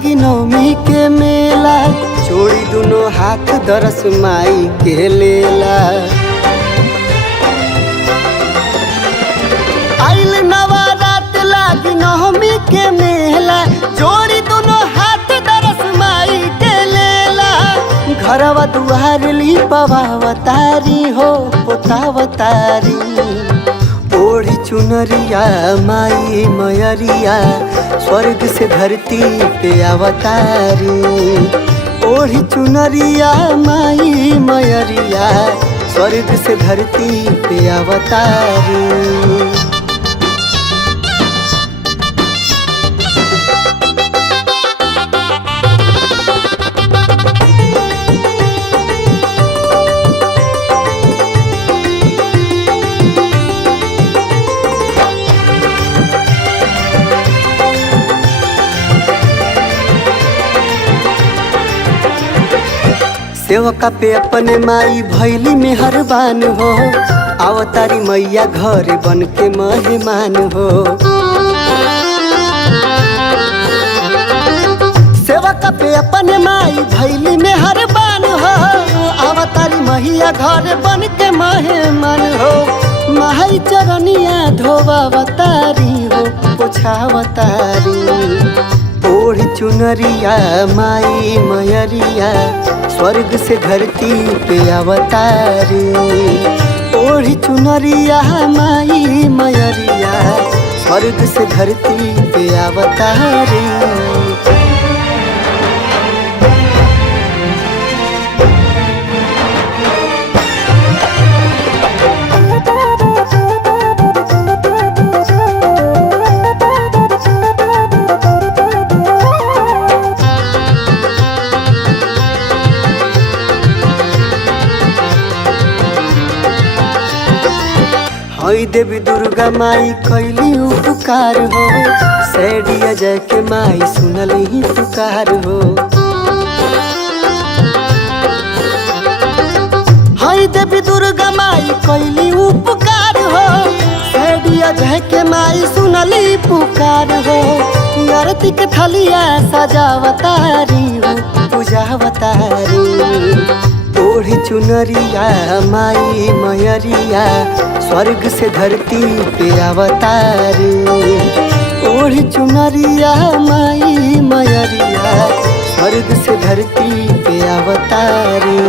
लागी नवमी के मेला, जोड़ी दोनों हाथ दरस माई के लेला। आइल नवरात लागी नवमी के मेला, जोड़ी दोनों हाथ दरस माई के लेला। घरवा दुआर ली पवावतारी हो पोतावतारी, ओढ़ी चुनरिया माई मयरिया स्वर्ग से धरती पे अवतारी। ओढ़ी चुनरिया माई मयरिया स्वर्ग से धरती पे अवतारी। सेवका पे अपने माई भैली मेहरबान हो, अवतारी मैया घर बन के मेहमान हो। सेवका पे अपने माई भैली मेहरबान हो, अवतारी मैया घर बन के मेहमान हो। माई चरनिया धोवावतारी हो पोछावतारी, ओढ़ी चुनरिया माई मयरिया स्वर्ग से धरती पे अवतारी। ओढ़ी चुनरिया माई मयरिया स्वर्ग से धरती पे अवतारी। हई देवी दुर्गा माई कैली उपकार हो, सैडिया जय के माई सुनली पुकार हो। हई देवी दुर्गा माई कैली उपकार हो, सैडिया जय के माई सुनली पुकार हो। आरती के थलिया सजावतारी हो पूजावतारी, ओढ़ी चुनरिया माई मयरिया स्वर्ग से धरती पे अवतारी। ओढ़ी चुनरिया माई मयरिया स्वर्ग से धरती पे अवतारी।